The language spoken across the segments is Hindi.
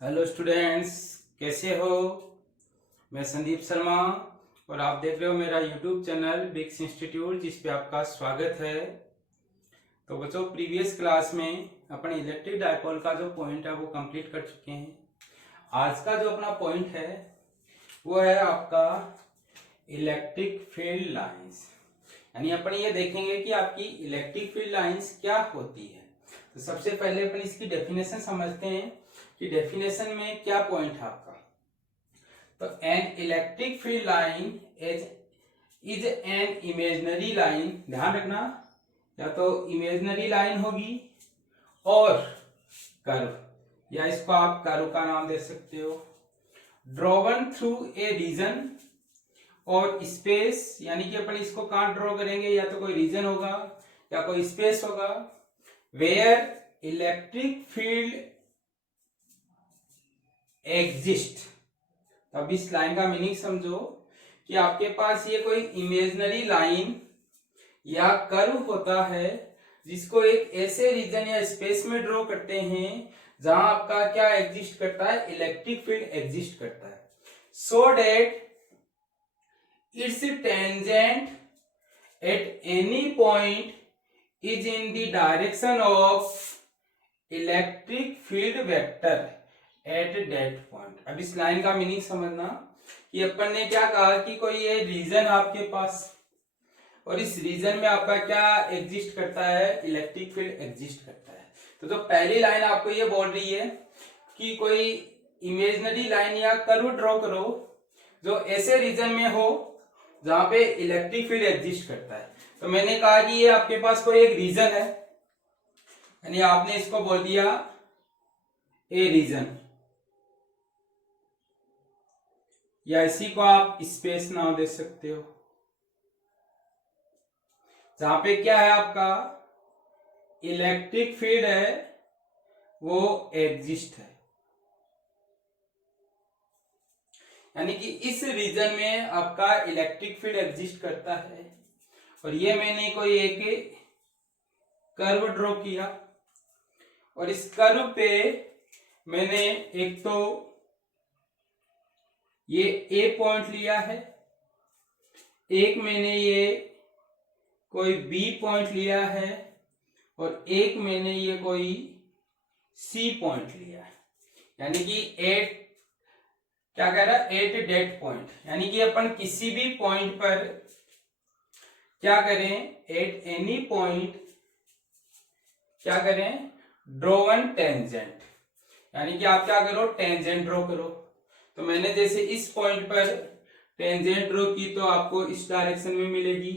हेलो स्टूडेंट्स, कैसे हो। मैं संदीप शर्मा और आप देख रहे हो मेरा यूट्यूब चैनल बिक्स इंस्टीट्यूट, जिस पे आपका स्वागत है। तो बच्चों, प्रीवियस क्लास में अपन इलेक्ट्रिक डायपोल का जो पॉइंट है वो कंप्लीट कर चुके हैं। आज का जो अपना पॉइंट है वो है आपका इलेक्ट्रिक फील्ड लाइंस। यानी अपन ये देखेंगे कि आपकी इलेक्ट्रिक फील्ड लाइंस क्या होती है। तो सबसे पहले अपन इसकी डेफिनेशन समझते हैं कि डेफिनेशन में क्या पॉइंट है आपका। तो an electric field line is an imaginary line, ध्यान रखना, या तो इमेजिनरी लाइन होगी और कर्व, या इसको आप कर्व का नाम दे सकते हो, ड्रॉवन through a region or space. यानी कि अपन इसको कहां ड्रॉ करेंगे, या तो कोई रीजन होगा या कोई स्पेस होगा, वेयर इलेक्ट्रिक फील्ड एग्जिस्ट। अब इस लाइन का मीनिंग समझो कि आपके पास ये कोई इमेजिनरी लाइन या कर्व होता है जिसको एक ऐसे रीजन या स्पेस में ड्रॉ करते हैं जहां आपका क्या एग्जिस्ट करता है, इलेक्ट्रिक फील्ड एग्जिस्ट करता है, so that its tangent at any point is in the direction of electric field vector at that point. अब इस लाइन का मीनिंग समझना कि अपन ने क्या कहा कि कोई ये रीजन आपके पास, और इस रीजन में आपका क्या एग्जिस्ट करता है, इलेक्ट्रिक फील्ड एग्जिस्ट करता है। तो जो पहली लाइन आपको ये बोल रही है कि कोई इमेजिनरी लाइन या कर्व ड्रॉ करो जो ऐसे रीजन में हो जहां पे इलेक्ट्रिक फील्ड एग्जिस्ट करता है। तो मैंने कहा कि ये आपके पास कोई एक रीजन है, यानी आपने इसको बोल दिया ए रीजन, या इसी को आप स्पेस नाम दे सकते हो, जहां पे क्या है आपका इलेक्ट्रिक फील्ड है वो एग्जिस्ट है। यानी कि इस रीजन में आपका इलेक्ट्रिक फील्ड एग्जिस्ट करता है। और ये मैंने कोई एक कर्व ड्रॉ किया और इस कर्व पे मैंने एक तो ये ए पॉइंट लिया है, एक मैंने ये कोई बी पॉइंट लिया है और एक मैंने ये कोई सी पॉइंट लिया है। यानी कि एट क्या कह रहा है, एट डेट पॉइंट, यानी कि अपन किसी भी पॉइंट पर क्या करें, एट एनी पॉइंट क्या करें, ड्रॉ वन टेंजेंट। यानी कि आप क्या करो, टेंजेंट ड्रॉ करो। तो मैंने जैसे इस पॉइंट पर टेंजेंट ड्रॉ की तो आपको इस डायरेक्शन में मिलेगी,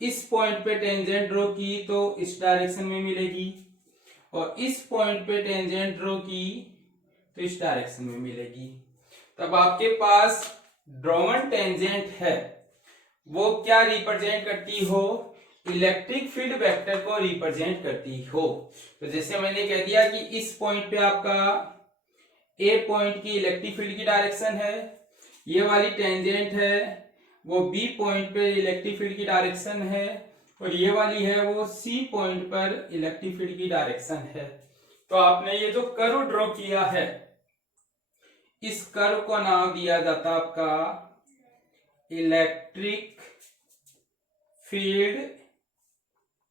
इस पॉइंट पे टेंजेंट ड्रॉ की तो इस डायरेक्शन में मिलेगी, और इस पॉइंट पे टेंजेंट ड्रॉ की तो इस डायरेक्शन में मिलेगी। तब आपके पास ड्रॉवन टेंजेंट है वो क्या रिप्रेजेंट करती हो, इलेक्ट्रिक फील्ड वेक्टर को रिप्रेजेंट करती हो। तो जैसे मैंने कह दिया कि इस पॉइंट पे आपका ए पॉइंट की इलेक्ट्रिक फील्ड की डायरेक्शन है, ये वाली टेंजेंट है वो बी पॉइंट पे इलेक्ट्रिक फील्ड की डायरेक्शन है, और ये वाली है वो सी पॉइंट पर इलेक्ट्रिक फील्ड की डायरेक्शन है। तो आपने ये जो कर्व ड्रॉ किया है इस कर्व को नाम दिया जाता आपका इलेक्ट्रिक फील्ड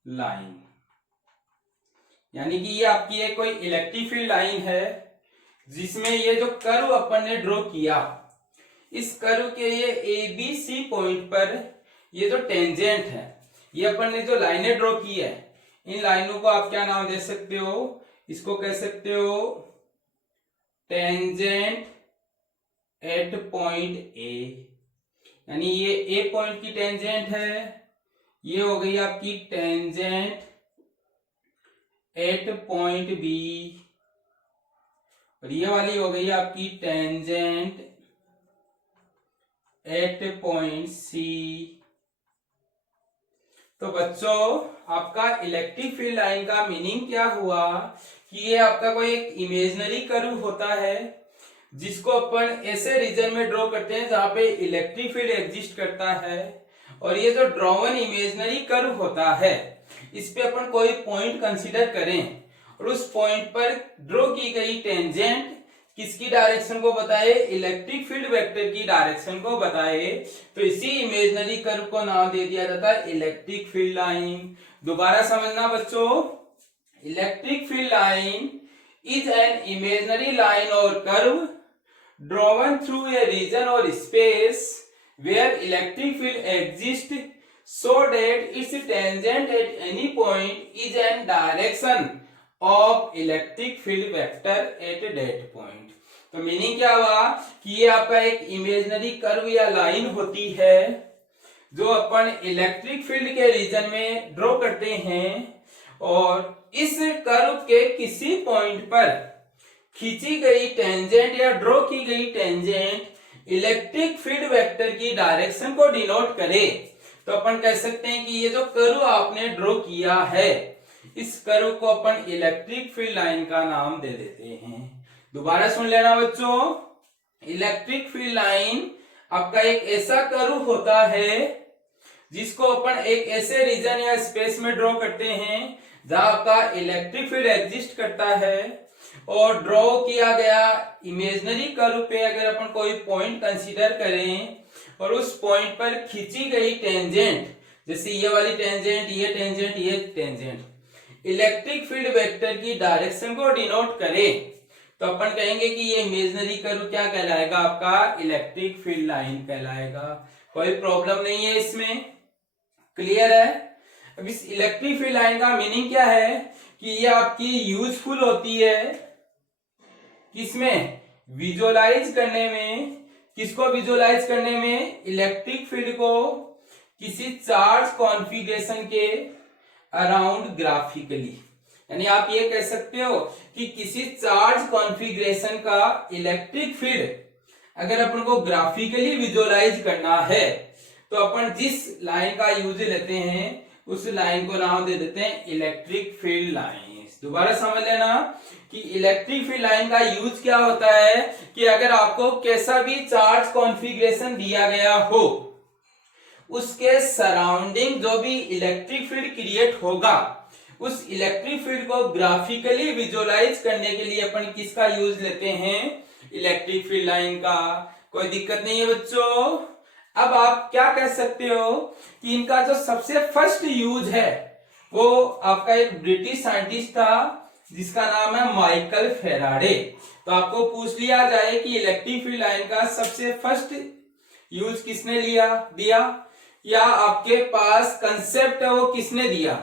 लाइन। यानी कि ये आपकी एक कोई इलेक्ट्रिक फील्ड लाइन है जिसमें ये जो कर्व अपन ने ड्रॉ किया, इस कर्व के ये ए बी सी पॉइंट पर ये जो टेंजेंट है, ये अपन ने जो लाइनें ड्रॉ की है, इन लाइनों को आप क्या नाम दे सकते हो, इसको कह सकते हो टेंजेंट एट पॉइंट ए। यानी ये ए पॉइंट की टेंजेंट है, ये हो गई आपकी टेंजेंट एट पॉइंट बी, और ये वाली हो गई आपकी टेंजेंट एट पॉइंट सी। तो बच्चों, आपका इलेक्ट्रिक फील्ड लाइन का मीनिंग क्या हुआ कि ये आपका कोई एक इमेजिनरी कर्व होता है जिसको अपन ऐसे रीजन में ड्रॉ करते हैं जहां पे इलेक्ट्रिक फील्ड एग्जिस्ट करता है, और ये जो ड्रॉवन इमेजिनरी कर्व होता है इस पे अपन कोई पॉइंट कंसीडर करें और उस पॉइंट पर ड्रॉ की गई टेंजेंट किसकी डायरेक्शन को बताए, इलेक्ट्रिक फील्ड वेक्टर की डायरेक्शन को बताए, तो इसी इमेजिनरी कर्व को नाम दे दिया जाता है इलेक्ट्रिक फील्ड लाइन। दोबारा समझना बच्चों, electric field line is an imaginary line or curve drawn through a region or space where electric field exist so that its tangent at any point is in direction of electric field vector at that point। तो मीनिंग क्या हुआ कि ये आपका एक इमेजिनरी कर्व या लाइन होती है जो अपन इलेक्ट्रिक फील्ड के रीजन में ड्रॉ करते हैं, और इस कर्व के किसी पॉइंट पर खींची गई टेंजेंट या ड्रॉ की गई टेंजेंट इलेक्ट्रिक फील्ड वेक्टर की डायरेक्शन को डिनोट करे। तो अपन कह सकते हैं कि ये जो कर्व आपने ड्रॉ किया है, इस कर्व को अपन इलेक्ट्रिक फील्ड लाइन का नाम दे देते हैं। दोबारा सुन लेना बच्चों, इलेक्ट्रिक फील्ड लाइन आपका एक ऐसा कर्व होता है जिसको अपन एक ऐसे रीजन या स्पेस में ड्रॉ करते हैं जहां आपका इलेक्ट्रिक फील्ड एग्जिस्ट करता है, और ड्रॉ किया गया इमेजिनरी कर्व पे अगर अपन कोई पॉइंट कंसीडर करें और उस पॉइंट पर खींची गई टेंजेंट, जैसे ये वाली टेंजेंट, ये टेंजेंट, ये टेंजेंट इलेक्ट्रिक फील्ड वेक्टर की डायरेक्शन को डिनोट करे, तो अपन कहेंगे कि ये इमेजिनरी कर्व क्या कहलाएगा, आपका इलेक्ट्रिक फील्ड लाइन कहलाएगा। कोई प्रॉब्लम नहीं है इसमें, क्लियर है। अब इस इलेक्ट्रिक फील्ड लाइन का मीनिंग क्या है कि ये आपकी यूजफुल होती है किसमें, विजुअलाइज करने में। किसको विजुअलाइज करने में, इलेक्ट्रिक फील्ड को किसी चार्ज कॉन्फ़िगरेशन के अराउंड ग्राफिकली। यानी आप ये कह सकते हो कि किसी चार्ज कॉन्फ़िगरेशन का इलेक्ट्रिक फील्ड अगर अपन को ग्राफिकली विजुअलाइज करना है तो अपन जिस लाइन का यूज लेते हैं उस लाइन को नाम दे देते हैं इलेक्ट्रिक फील्ड लाइन। दोबारा समझ लेना कि इलेक्ट्रिक फील्ड लाइन का यूज क्या होता है कि अगर आपको कैसा भी चार्ज कॉन्फ़िगरेशन दिया गया हो, उसके सराउंडिंग जो भी इलेक्ट्रिक फील्ड क्रिएट होगा, उस इलेक्ट्रिक फील्ड को ग्राफिकली विजुअलाइज करने के लिए अपन किसका यूज लेते हैं, इलेक्ट्रिक फील्ड लाइन का। कोई दिक्कत नहीं है बच्चों। अब आप क्या कह सकते हो कि इनका जो सबसे फर्स्ट यूज है वो आपका एक ब्रिटिश साइंटिस्ट था जिसका नाम है माइकल फेराडे। तो आपको पूछ लिया जाए कि इलेक्ट्रिक फील्ड लाइन का सबसे फर्स्ट यूज किसने दिया, या आपके पास कंसेप्ट है वो किसने दिया,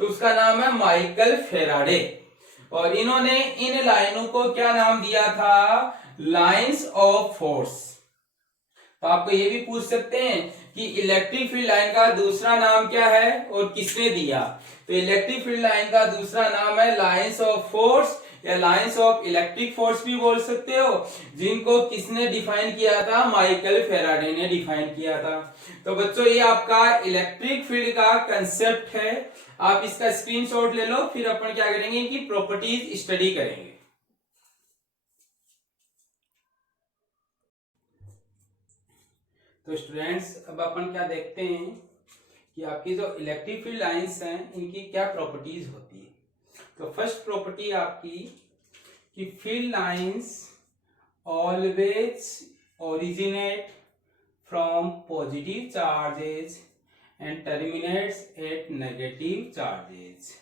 तो उसका नाम है माइकल फेराडे। और इन्होंने इन लाइनों को क्या नाम दिया था, लाइंस ऑफ फोर्स। तो आपको ये भी पूछ सकते हैं कि इलेक्ट्रिक फील्ड लाइन का दूसरा नाम क्या है और किसने दिया, तो इलेक्ट्रिक फील्ड लाइन का दूसरा नाम है लाइंस ऑफ फोर्स या लाइंस ऑफ इलेक्ट्रिक फोर्स भी बोल सकते हो, जिनको किसने डिफाइन किया था, माइकल फेराडे ने डिफाइन किया था। तो बच्चों ये आपका इलेक्ट्रिक फील्ड का कंसेप्ट है, आप इसका स्क्रीनशॉट ले लो, फिर अपन क्या करेंगे, इनकी प्रॉपर्टीज स्टडी करेंगे। तो स्टूडेंट्स अब अपन क्या देखते हैं कि आपकी जो इलेक्ट्रिक फील्ड लाइंस हैं इनकी क्या प्रॉपर्टीज होती है। तो फर्स्ट प्रॉपर्टी आपकी कि field lines always originate from positive charges and terminates at negative charges.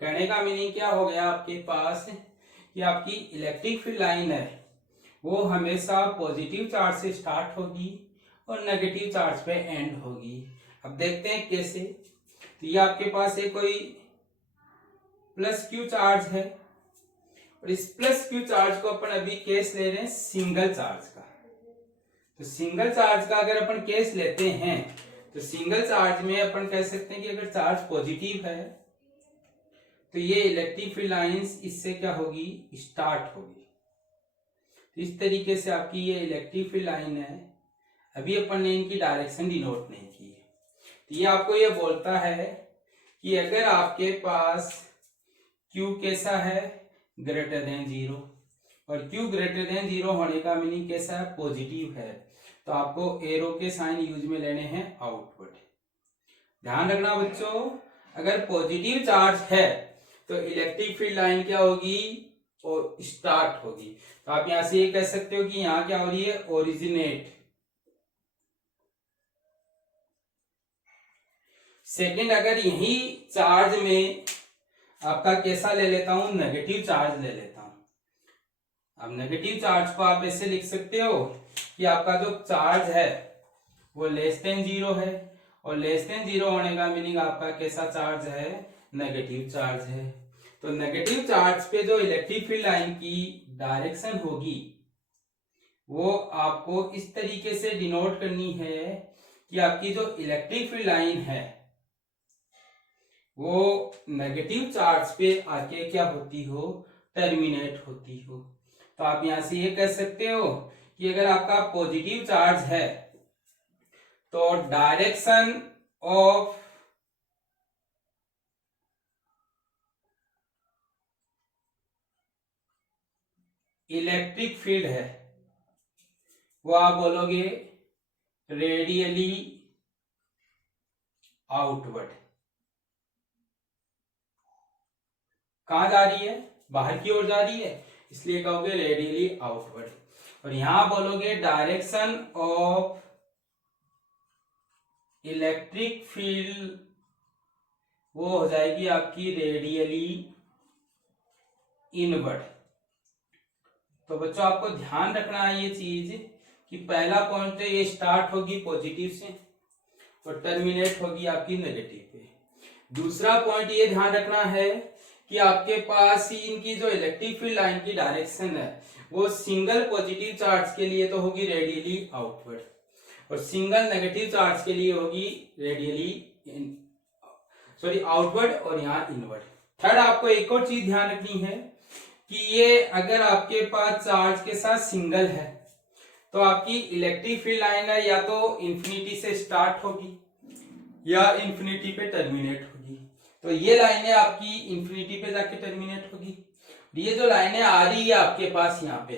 कहने का मीनिंग क्या हो गया आपके पास कि आपकी इलेक्ट्रिक फील्ड लाइन है वो हमेशा पॉजिटिव चार्ज से स्टार्ट होगी और नेगेटिव चार्ज पे एंड होगी। अब देखते हैं कैसे। तो ये आपके पास है कोई प्लस क्यू चार्ज है और इस प्लस क्यू चार्ज को अपन अभी केस ले रहे हैं सिंगल चार्ज का। तो सिंगल चार्ज का अगर अपन केस लेते हैं तो सिंगल चार्ज में अपन कह सकते हैं कि अगर चार्ज पॉजिटिव है तो ये इलेक्ट्रिक फील्ड लाइंस इससे क्या होगी, स्टार्ट होगी। तो इस तरीके से आपकी ये इलेक्ट्रिक फील्ड लाइन है। अभी अपन ने इनकी डायरेक्शन डिनोट नहीं की है। तो ये आपको ये बोलता है कि अगर आपके पास Q कैसा है, ग्रेटर देन 0, और Q ग्रेटर देन 0 होने का मीनिंग कैसा है, पॉजिटिव है, तो आपको एरो के साइन यूज में लेने हैं आउटवर्ड। ध्यान रखना बच्चों, अगर पॉजिटिव चार्ज है तो इलेक्ट्रिक फील्ड लाइन क्या होगी, और स्टार्ट होगी। तो आप यहां से ये कह सकते हो कि यहां क्या हो रही है, ओरिजिनेट। सेकंड, अगर यही चार्ज में आपका कैसा ले लेता हूं, नेगेटिव चार्ज ले लेता हूं। अब नेगेटिव चार्ज को आप ऐसे लिख सकते हो कि आपका जो चार्ज है वो लेस देन जीरो है, और लेस देन जीरो होने का मीनिंग आपका कैसा चार्ज है, नेगेटिव चार्ज है। तो नेगेटिव चार्ज पे जो इलेक्ट्रिक फील्ड लाइन की डायरेक्शन होगी वो आपको इस तरीके से डिनोट करनी है कि आपकी जो इलेक्ट्रिक फील्ड लाइन है वो नेगेटिव चार्ज पे आके क्या होती हो, टर्मिनेट होती हो। तो आप यहां से ये कह सकते हो कि अगर आपका पॉजिटिव चार्ज है तो डायरेक्शन ऑफ इलेक्ट्रिक फील्ड है वो आप बोलोगे रेडियली आउटवर्ड। कहां जा रही है, बाहर की ओर जा रही है, इसलिए कहोगे रेडियली आउटवर्ड। और यहां बोलोगे डायरेक्शन ऑफ इलेक्ट्रिक फील्ड वो हो जाएगी आपकी रेडियली इनवर्ड। तो बच्चों आपको ध्यान रखना है ये चीज कि पहला पॉइंट तो ये स्टार्ट होगी पॉजिटिव से और टर्मिनेट होगी आपकी नेगेटिव पे। दूसरा पॉइंट ये ध्यान रखना है कि आपके पास ही इनकी जो इलेक्ट्रिक फील्ड लाइन की डायरेक्शन है वो सिंगल पॉजिटिव चार्ज के लिए तो होगी रेडियली आउटवर्ड और सिंगल नेगेटिव चार्ज के लिए होगी रेडियली आउटवर्ड और यहाँ इनवर्ड। थर्ड, आपको एक और चीज ध्यान रखनी है कि ये अगर आपके पास चार्ज के साथ सिंगल है तो आपकी इलेक्ट्रिक फील्ड लाइन है या तो इंफिनिटी से स्टार्ट होगी या इंफिनिटी पे टर्मिनेट होगी। तो ये लाइनें आपकी इंफिनिटी पे जाके टर्मिनेट होगी। ये जो लाइनें आ रही है आपके पास यहाँ पे,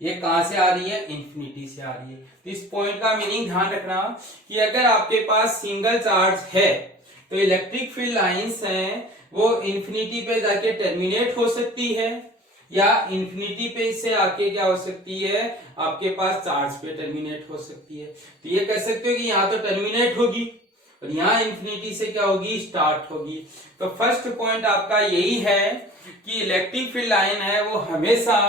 ये कहां से आ रही है, इंफिनिटी से आ रही है। तो इस पॉइंट का मीनिंग ध्यान रखना कि अगर आपके पास सिंगल चार्ज है तो इलेक्ट्रिक फील्ड लाइंस हैं वो इंफिनिटी पे जाके टर्मिनेट हो सकती है या इंफिनिटी पे से आके क्या हो सकती है, आपके पास चार्ज पे टर्मिनेट हो सकती है। तो ये कह सकते हो कि यहाँ तो टर्मिनेट होगी और यहाँ इंफिनिटी से क्या होगी, स्टार्ट होगी। तो फर्स्ट पॉइंट आपका यही है कि इलेक्ट्रिक फील्ड लाइन है वो हमेशा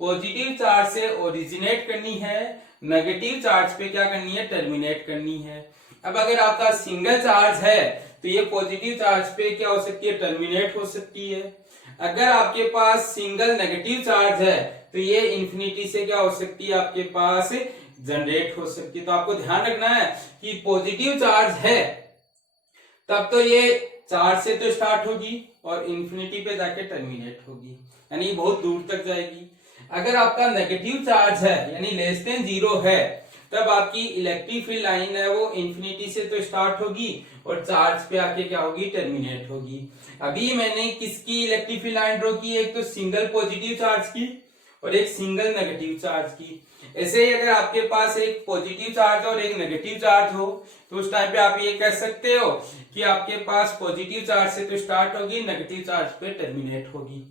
पॉजिटिव चार्ज से ओरिजिनेट करनी है, नेगेटिव चार्ज पे क्या करनी है, टर्मिनेट करनी है। अब अगर आपका सिंगल चार्ज है तो ये पॉजिटिव चार्ज पे क्या हो सकती है, टर्मिनेट हो सकती है। अगर आपके पास सिंगल नेगेटिव चार्ज है तो ये इंफिनिटी से क्या हो सकती है, आपके पास जनरेट हो सकती है। तो आपको ध्यान रखना है कि पॉजिटिव चार्ज है तब तो ये चार्ज से तो स्टार्ट होगी और इंफिनिटी पे जाके टर्मिनेट होगी, यानी बहुत दूर तक जाएगी। अगर आपका नेगेटिव चार्ज है यानी लेस देन जीरो है तब आपकी इलेक्ट्रिक फील्ड लाइन है वो इंफिनिटी से तो स्टार्ट होगी और चार्ज पे आके क्या होगी, टर्मिनेट होगी। अभी मैंने किसकी इलेक्ट्रिक फील्ड लाइन ड्रॉ की है, एक तो सिंगल पॉजिटिव चार्ज की और एक सिंगल नेगेटिव चार्ज की। ऐसे ही अगर आपके पास एक पॉजिटिव चार्ज और एक नेगेटिव चार्ज हो तो उस टाइम पे आप ये कह सकते हो कि आपके पास पॉजिटिव चार्ज से तो स्टार्ट होगी, नेगेटिव चार्ज पे टर्मिनेट होगी।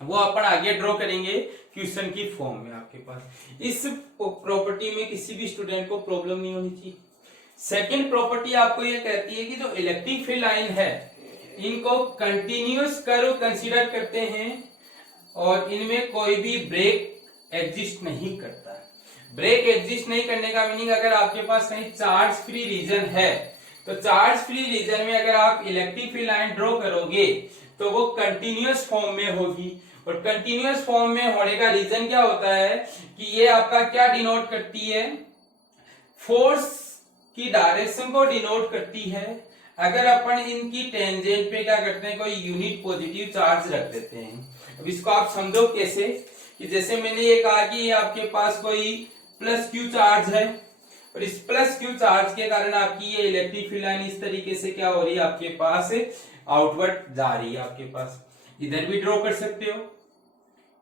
वो अपन आगे ड्रॉ करेंगे क्वेश्चन की फॉर्म में। आपके पास इस प्रॉपर्टी में किसी भी स्टूडेंट को प्रॉब्लम नहीं होनी चाहिए। सेकंड प्रॉपर्टी आपको ये कहती है कि जो इलेक्ट्रिक फील्ड लाइन है इनको कंटिन्यूअस कर्व कंसीडर करते हैं और इनमें कोई भी ब्रेक एग्जिस्ट नहीं करता। ब्रेक एग्जिस्ट नहीं करने का मीनिंग अगर आपके पास कहीं चार्ज फ्री रीजन है तो चार्ज फ्री रीजन में अगर आप इलेक्ट्रिक फील्ड लाइन ड्रॉ करोगे तो वो कंटिन्यूअस फॉर्म में होगी और कंटिन्यूअस फॉर्म में होने का रीजन क्या होता है कि ये आपका क्या डिनोट करती है, फोर्स की डायरेक्शन को डिनोट करती है। अगर अपन इनकी टेंजेंट पे क्या करते हैं, कोई यूनिट पॉजिटिव चार्ज रख देते हैं। अब इसको आप समझो कैसे, कि जैसे मैंने ये कहा कि आपके पास कोई प्लस क्यू चार्ज है और इस प्लस क्यू चार्ज के कारण आपकी ये इलेक्ट्रिक फील्ड लाइन इस तरीके से क्या हो रही है, आपके पास आउटवर्ड जा रही है। आपके पास इधर भी ड्रॉ कर सकते हो,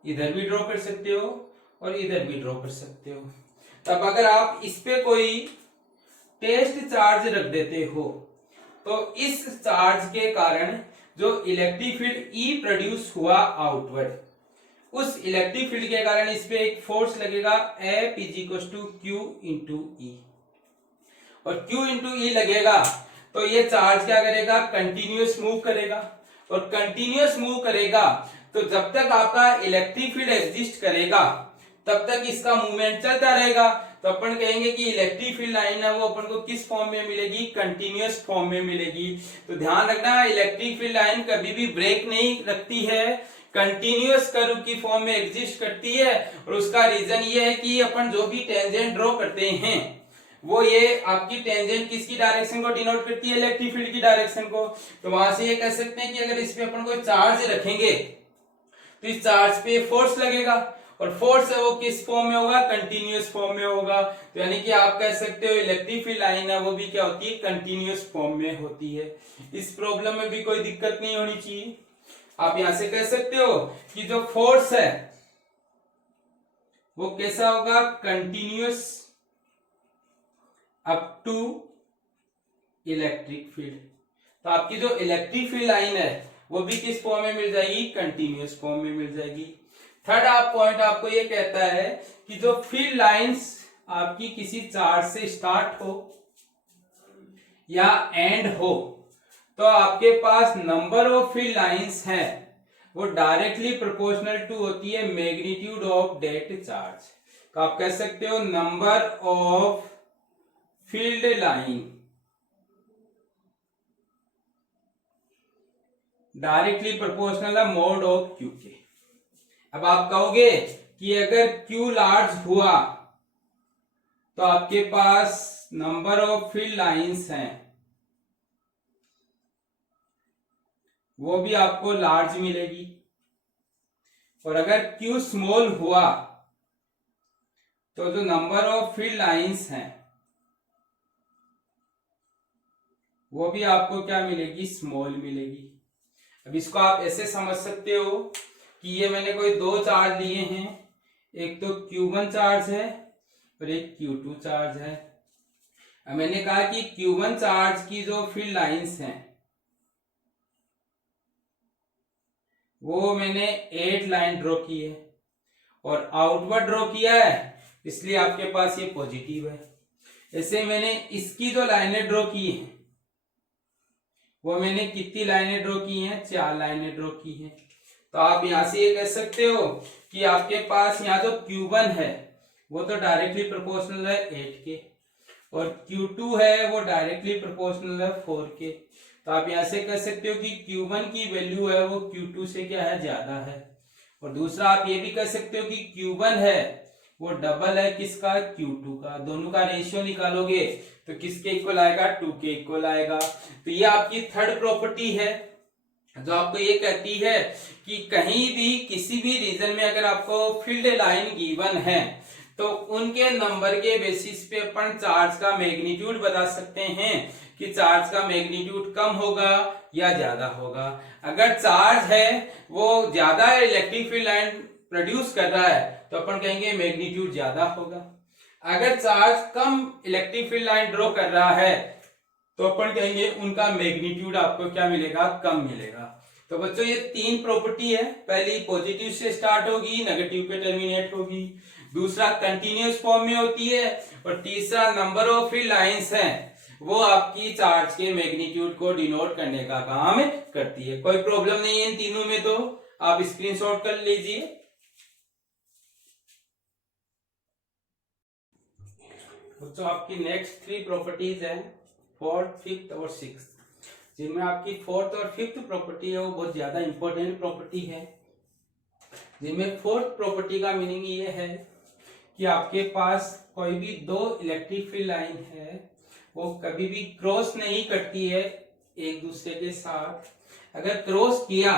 इधर भी ड्रॉ कर सकते हो और इधर भी ड्रॉ कर सकते हो। तब अगर आप इस पे कोई टेस्ट चार्ज रख देते हो तो इस चार्ज के कारण जो इलेक्ट्रिक फील्ड ई प्रोड्यूस हुआ आउटवर्ड, उस इलेक्ट्रिक फील्ड के कारण इस पे एक फोर्स लगेगा F = Q × E, और Q × E लगेगा तो ये चार्ज क्या करेगा, कंटिन्यूअस मूव करेगा, और कंटिन्यूअस मूव करेगा तो जब तक आपका इलेक्ट्रिक फील्ड एग्जिस्ट करेगा तब तक इसका मूवमेंट चलता रहेगा। तो अपन कहेंगे कि इलेक्ट्रिक फील्ड लाइन है वो अपन को किस फॉर्म में मिलेगी, कंटिन्यूअस फॉर्म में मिलेगी। तो ध्यान रखना, इलेक्ट्रिक फील्ड लाइन कभी भी ब्रेक नहीं रखती है, कंटिन्यूअस कर्व की फॉर्म में एग्जिस्ट करती है। और उसका रीजन ये है कि अपन जो भी टेंजेंट ड्रॉ करते हैं वो ये आपकी टेंजेंट किसकी डायरेक्शन को डिनोट करती है, इलेक्ट्रिक फील्ड की डायरेक्शन को। तो वहां से ये कह सकते हैं कि अगर इस पे अपन कोई चार्ज रखेंगे तो इस चार्ज पे फोर्स लगेगा, और फोर्स है वो किस फॉर्म में होगा, कंटिन्यूअस फॉर्म में होगा। तो यानी कि आप कह सकते हो इलेक्ट्रिक फील्ड लाइन है वो भी क्या होती है, कंटिन्यूअस फॉर्म में होती है। इस प्रॉब्लम में भी कोई दिक्कत नहीं होनी चाहिए। आप यहां से कह सकते हो कि जो फोर्स है वो कैसा होगा, continuous up to electric field. तो आपकी जो इलेक्ट्रिक फील्ड लाइन है वो भी किस फॉर्म में मिल जाएगी, कंटिन्यूअस फॉर्म में मिल जाएगी। थर्ड पॉइंट आपको ये कहता है कि जो फील्ड लाइंस आपकी किसी चार्ज से स्टार्ट हो या एंड हो तो आपके पास नंबर ऑफ फील्ड लाइंस हैं वो डायरेक्टली प्रोपोर्शनल टू होती है मैग्नीट्यूड ऑफ दैट चार्ज। तो आप कह सकते हो number of field line directly proportional है मोड ऑफ क्यू के। अब आप कहोगे कि अगर क्यू लार्ज हुआ तो आपके पास नंबर ऑफ फील्ड लाइंस हैं वो भी आपको लार्ज मिलेगी, और अगर क्यू स्मॉल हुआ तो जो नंबर ऑफ फील्ड लाइंस हैं वो भी आपको क्या मिलेगी, स्मॉल मिलेगी। अब इसको आप ऐसे समझ सकते हो कि ये मैंने कोई दो चार्ज लिए हैं, एक तो Q1 चार्ज है और एक Q2 चार्ज है। अब मैंने कहा कि Q1 चार्ज की जो फील्ड लाइंस हैं वो मैंने 8 लाइन ड्रॉ की है, और आउटवर्ड ड्रॉ किया है इसलिए आपके पास ये पॉजिटिव है। ऐसे मैंने इसकी जो लाइनें ड्रॉ की हैं वो मैंने कितनी लाइनें ड्रॉ की हैं, 4 लाइनें ड्रॉ की हैं। तो आप यहां से ये कह सकते हो कि आपके पास यहाँ जो Q1 है वो तो डायरेक्टली प्रोपोर्शनल है 8 के, और Q2 है वो डायरेक्टली प्रोपोर्शनल है 4 के। तो आप यहां से कह सकते हो कि Q1 की वैल्यू है वो Q2 से क्या है, ज्यादा है। और दूसरा आप ये भी कह सकते हो कि Q1 है वो डबल है किसका, Q2 का। दोनों का रेशियो निकालोगे तो किसके इक्वल आएगा, 2 के इक्वल आएगा। तो ये आपकी थर्ड प्रॉपर्टी है जो आपको ये कहती है कि कहीं भी किसी भी रीजन में अगर आपको फील्ड लाइन गिवन है तो उनके नंबर के बेसिस पे अपन चार्ज का मैग्नीट्यूड बता सकते हैं कि चार्ज का मैग्नीट्यूड कम होगा या ज्यादा होगा। अगर चार्ज है वो ज्यादा इलेक्ट्रिक फील्ड लाइन प्रोड्यूस कर रहा है तो अपन कहेंगे मैग्नीट्यूड ज्यादा होगा। अगर चार्ज कम इलेक्ट्रिक फील्ड लाइन ड्रॉ कर रहा है तो अपन कहेंगे उनका मैग्नीट्यूड आपको क्या मिलेगा, कम मिलेगा। तो बच्चों ये 3 प्रॉपर्टी है, पहली पॉजिटिव से स्टार्ट होगी नेगेटिव पे टर्मिनेट होगी, दूसरा कंटिन्यूअस फॉर्म में होती है, और तीसरा नंबर ऑफ फील्ड लाइंस हैं वो आपकी चार्ज के मैग्नीट्यूड को डिनोट करने का काम करती है। कोई प्रॉब्लम नहीं है इन तीनों में, तो आप स्क्रीनशॉट कर लीजिए। बच्चों आपकी नेक्स्ट 3 प्रॉपर्टीज है, 4th, 5th और 6th, जिनमें आपकी 4th और 5th प्रॉपर्टी है वो बहुत ज्यादा इंपॉर्टेंट प्रॉपर्टी है। जिनमें 4th प्रॉपर्टी का मीनिंग ये है कि आपके पास कोई भी 2 इलेक्ट्रिक फील्ड लाइन है वो कभी भी क्रॉस नहीं करती है एक दूसरे के साथ। अगर क्रॉस किया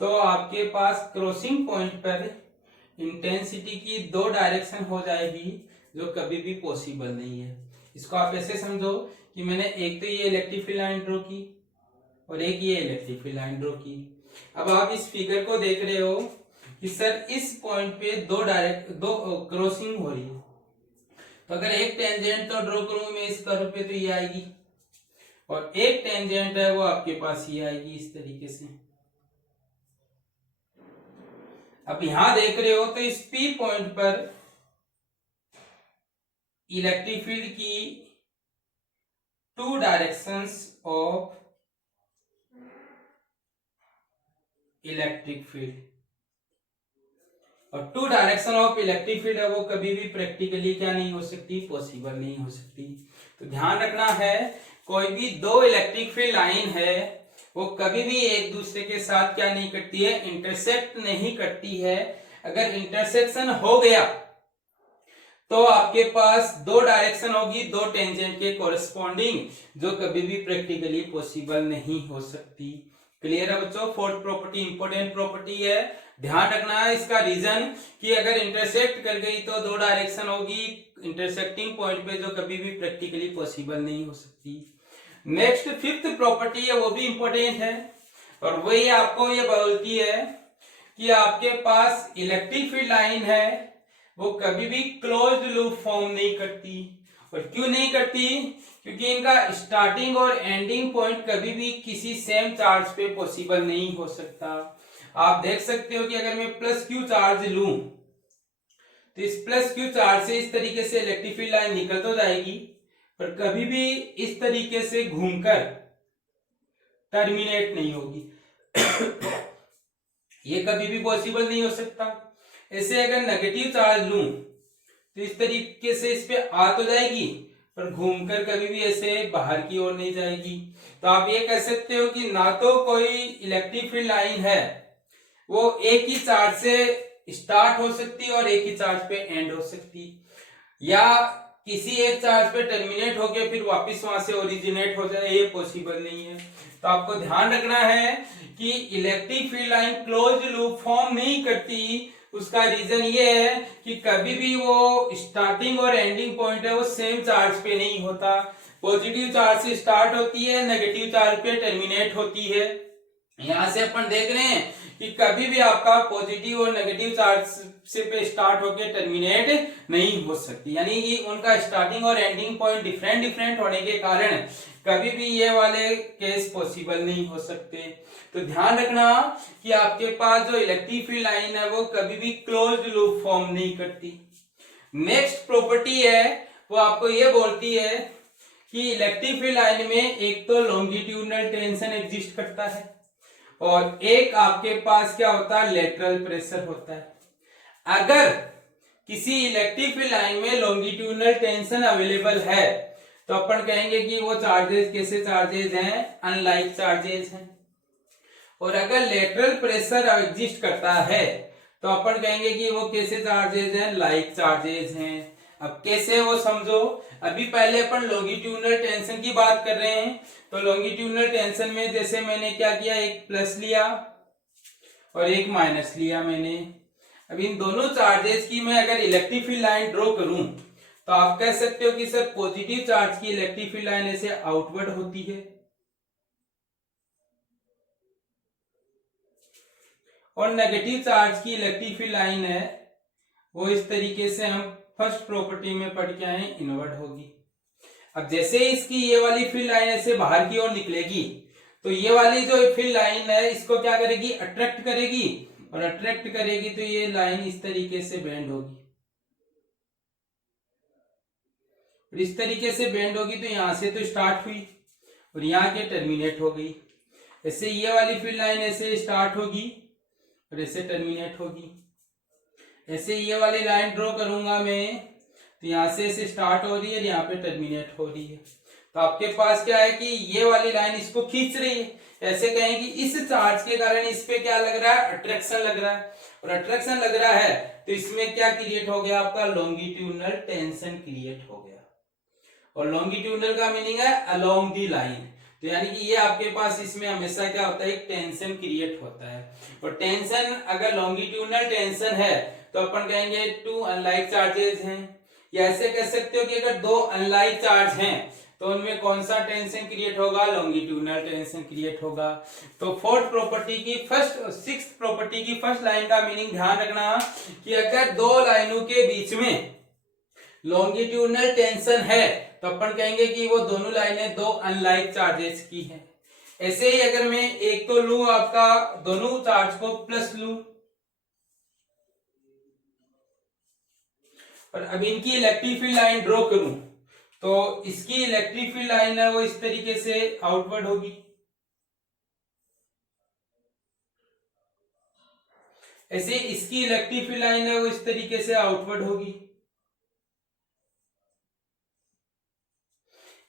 तो आपके पास क्रॉसिंग पॉइंट पर इंटेंसिटी की 2 डायरेक्शन हो जाएगी जो कभी भी पॉसिबल नहीं है। इसको आप ऐसे समझो कि मैंने एक तो ये इलेक्ट्रिक फील्ड लाइन ड्रॉ की और एक ये इलेक्ट्रिक फील्ड लाइन ड्रॉ की। अब आप इस फिगर को देख रहे हो कि सर इस पॉइंट पे 2 क्रॉसिंग हो रही है, तो अगर एक टेंजेंट तो ड्रॉ करूं मैं इस कर्व पे तो ये आएगी, और एक टेंजेंट है वो आपके पास ये आएगी इस तरीके से। अब यहां देख रहे हो तो इस P पॉइंट पर इलेक्ट्रिक फील्ड की two directions of electric field, और two direction of electric field है वो कभी भी प्रैक्टिकली क्या नहीं हो सकती, पॉसिबल नहीं हो सकती। तो ध्यान रखना है कोई भी दो इलेक्ट्रिक फील्ड लाइन है वो कभी भी एक दूसरे के साथ क्या नहीं करती है, इंटरसेक्ट नहीं करती है। अगर इंटरसेक्शन हो गया तो आपके पास दो डायरेक्शन होगी दो टेंजेंट के कोरस्पॉन्डिंग, जो कभी भी प्रैक्टिकली पॉसिबल नहीं हो सकती। क्लियर है बच्चों? फोर्थ प्रॉपर्टी इंपॉर्टेंट प्रॉपर्टी है, ध्यान रखना है इसका रीजन कि अगर इंटरसेक्ट कर गई तो दो डायरेक्शन होगी इंटरसेक्टिंग पॉइंट पे, जो कभी भी प्रैक्टिकली पॉसिबल नहीं हो सकती। नेक्स्ट फिफ्थ प्रॉपर्टी है वो भी इंपॉर्टेंट है, और वही आपको ये बोलती है कि आपके पास इलेक्ट्रिक फील्ड लाइन है वो कभी भी क्लोज्ड लूप फॉर्म नहीं करती। और क्यों नहीं करती? क्योंकि इनका स्टार्टिंग और एंडिंग पॉइंट कभी भी किसी सेम चार्ज पे पॉसिबल नहीं हो सकता। आप देख सकते हो कि अगर मैं प्लस क्यू चार्ज लूं तो इस प्लस क्यू चार्ज से इस तरीके से इलेक्ट्रिक फील्ड लाइन निकल तो जाएगी, पर कभी भी इस तरीके से घूमकर टर्मिनेट नहीं होगी। ये कभी भी पॉसिबल नहीं हो सकता। ऐसे अगर नेगेटिव चार्ज लूं तो इस तरीके से इस पे आ तो जाएगी, पर घूमकर कभी भी ऐसे बाहर की ओर नहीं जाएगी। तो आप ये कह सकते हो कि ना तो कोई इलेक्ट्रिक फील्ड लाइन है वो एक ही चार्ज से स्टार्ट हो सकती और एक ही चार्ज पे एंड हो सकती, या किसी एक चार्ज पे टर्मिनेट होके फिर वापस वहां से ओरिजिनेट हो जाए, ये पॉसिबल नहीं है। तो आपको ध्यान रखना है कि electric field line close loop form नहीं करती। उसका रीजन ये है कि कभी भी वो स्टार्टिंग और एंडिंग पॉइंट है वो सेम चार्ज पे नहीं होता। पॉजिटिव चार्ज से स्टार्ट होती है, नेगेटिव चार्ज पे टर्मिनेट होती है। यहां से अपन देख रहे हैं कि कभी भी आपका पॉजिटिव और नेगेटिव चार्ज से पे स्टार्ट होकर टर्मिनेट नहीं हो सकती, यानी कि उनका स्टार्टिंग और एंडिंग पॉइंट डिफरेंट होने के कारण कभी भी ये वाले केस पॉसिबल नहीं हो सकते। तो ध्यान रखना कि आपके पास जो इलेक्ट्रिक फील्ड लाइन है वो कभी भी क्लोज्ड लूप फॉर्म नहीं करती। नेक्स्ट प्रॉपर्टी है वो आपको ये बोलती है कि इलेक्ट्रिक फील्ड लाइन में एक तो लॉन्गिट्यूडनल टेंशन एग्जिस्ट करता है और एक आपके पास क्या होता है, लेटरल प्रेशर होता है। अगर किसी इलेक्ट्रिक फील्ड लाइन में लॉन्गिट्यूडनल टेंशन अवेलेबल है तो अपन कहेंगे कि वो चार्जेस कैसे चार्जेस हैं, अनलाइक चार्जेस हैं। और अगर लेटरल प्रेशर एग्जिस्ट करता है तो अपन कहेंगे कि वो कैसे चार्जेस हैं, लाइक चार्जेस हैं। अब कैसे वो समझो, अभी पहले अपन लॉन्गिट्यूडनल टेंशन की बात कर रहे हैं, तो लॉन्गिट्यूडनल टेंशन में जैसे मैंने क्या किया, एक प्लस लिया और एक माइनस लिया मैंने। अब इन दोनों चार्जेस की मैं अगर इलेक्ट्रिक फील्ड लाइन ड्रॉ करूं तो आप कह सकते हो कि सर पॉजिटिव चार्ज की इलेक्ट्रिक फील्ड लाइन ऐसे आउटवर्ड होती है और नेगेटिव चार्ज की इलेक्ट्रिक फील्ड लाइन है वो इस तरीके से हम फर्स्ट प्रॉपर्टी में पढ़ के आए, इनवर्ट होगी। अब जैसे इसकी ये वाली फील्ड लाइन ऐसे बाहर की ओर निकलेगी तो ये वाली जो फील्ड लाइन है इसको क्या करेगी, अट्रैक्ट करेगी, और अट्रैक्ट करेगी तो ये लाइन इस तरीके से बेंड होगी और इस तरीके से बेंड होगी तो यहां से तो स्टार्ट हुई और यहां के टर्मिनेट हो गई। ऐसे ये वाली फील्ड लाइन ऐसे स्टार्ट होगी और ऐसे टर्मिनेट होगी। ऐसे ये वाली लाइन ड्रॉ करूंगा मैं तो यहां से ऐसे स्टार्ट हो रही है और यहाँ पे टर्मिनेट हो रही है। तो आपके पास क्या है कि ये वाली लाइन इसको खींच रही है, ऐसे कहें कि इस चार्ज के कारण इस पे क्या लग रहा है, अट्रैक्शन लग रहा है, और अट्रैक्शन लग रहा है तो इसमें क्या क्रिएट हो गया, आपका लॉन्गिट्यूडनल टेंशन क्रिएट हो गया। और लॉन्गिट्यूडनल का मीनिंग है अलोंग दी लाइन, तो यानी कि ये आपके पास इसमें हमेशा क्या होता है, एक टेंशन क्रिएट होता है। और टेंशन अगर लॉन्गिट्यूडनल टेंशन है तो अपन कहेंगे टू अनलाइक चार्जेस हैं, या ऐसे कह सकते हो कि अगर दो अनलाइक चार्ज हैं तो उनमें कौन सा टेंशन क्रिएट होगा, लॉन्गिट्यूडनल टेंशन क्रिएट होगा। तो फोर्थ प्रॉपर्टी की फर्स्ट, सिक्स्थ प्रॉपर्टी की फर्स्ट लाइन का मीनिंग ध्यान रखना कि अगर दो लाइनों के बीच में लॉन्गिट्यूडनल टेंशन है तो अपन कहेंगे कि वो दोनों लाइनें दो अनलाइक चार्जेस की हैं। ऐसे ही अगर मैं एक तो लूं आपका दोनों चार्ज को प्लस लूं, और अब इनकी इलेक्ट्रिक फील्ड लाइन ड्रॉ करूं तो इसकी इलेक्ट्रिक फील्ड लाइन है वो इस तरीके से आउटवर्ड होगी, ऐसे इसकी इलेक्ट्रिक फील्ड लाइन है वो इस तरीके से आउटवर्ड होगी।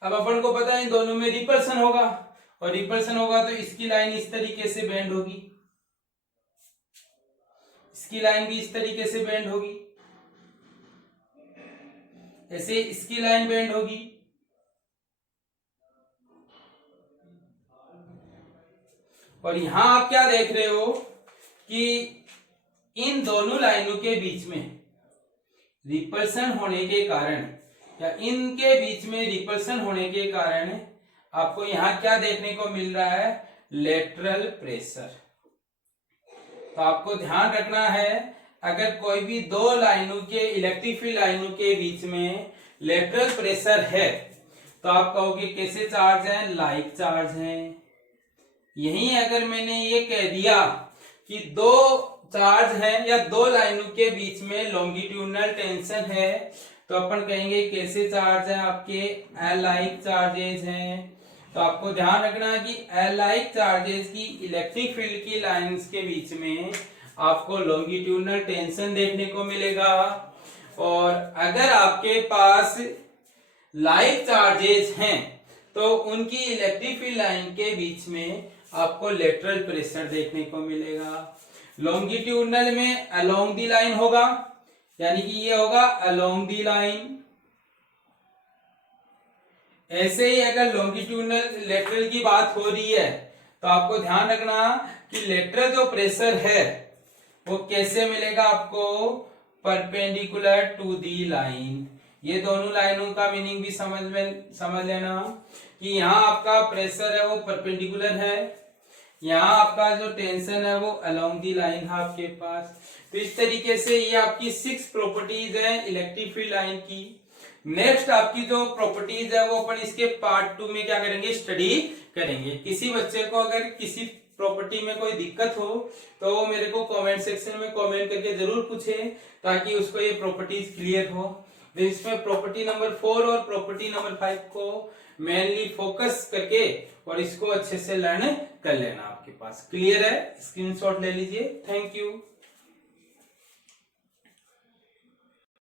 अब अपन को पता है इन दोनों में रिपल्सन होगा, और रिपल्सन होगा तो इसकी लाइन इस तरीके से बेंड होगी, इसकी लाइन भी इस तरीके से बेंड होगी, ऐसे इसकी लाइन बेंड होगी, और यहां आप क्या देख रहे हो कि इन दोनों लाइनों के बीच में रिपल्सन होने के कारण या इनके बीच में रिपल्सन होने के कारण आपको यहां क्या देखने को मिल रहा है, लेटरल प्रेशर। तो आपको ध्यान रखना है अगर कोई भी दो लाइनों के इलेक्ट्रिक फील्ड लाइनों के बीच में लेटरल प्रेशर है तो आप कहोगे कैसे चार्ज है, लाइक चार्ज है। यही अगर मैंने ये कह दिया कि दो चार्ज है या दो लाइनों के बीच में लॉन्गिट्यूडनल टेंशन है तो अपन कहेंगे कैसे चार्ज है, आपके अलाइक चार्जेस हैं। तो आपको ध्यान रखना है कि अलाइक चार्जेस की इलेक्ट्रिक फील्ड की लाइंस के बीच में आपको लॉन्गिट्यूडनल टेंशन देखने को मिलेगा, और अगर आपके पास लाइक चार्जेस हैं तो उनकी इलेक्ट्रिक फील्ड लाइन के बीच में आपको लेटरल प्रेशर देखने को मिलेगा। लॉन्गिट्यूडनल में अलोंग दी लाइन होगा, यानी कि ये होगा अलोंग दी लाइन। ऐसे ही अगर लॉन्गिट्यूडनल लेटरल की बात हो रही है तो आपको ध्यान रखना कि लेटरल जो प्रेशर है वो कैसे मिलेगा आपको, परपेंडिकुलर टू दी लाइन। ये दोनों लाइनों का मीनिंग भी समझ लेना कि यहाँ आपका प्रेशर है वो परपेंडिकुलर है, यहाँ आपका जो टेंशन है वो अलोंग दी लाइन है आपके पास। तो इस तरीके से ये आपकी 6 प्रॉपर्टीज है इलेक्ट्रिक फील्ड लाइन की। नेक्स्ट आपकी जो प्रॉपर्टीज है वो अपन इसके पार्ट 2 में क्या करेंगे, स्टडी करेंगे। किसी बच्चे को अगर किसी प्रॉपर्टी में कोई दिक्कत हो तो वो मेरे को कमेंट सेक्शन में कमेंट करके जरूर पूछे ताकि उसको ये प्रॉपर्टीज क्लियर हो। तो इसमें प्रॉपर्टी नंबर 4 और प्रॉपर्टी नंबर 5 को मेनली फोकस करके और इसको अच्छे से लर्न कर लेना। आपके पास क्लियर है, स्क्रीनशॉट ले लीजिए। Thank you.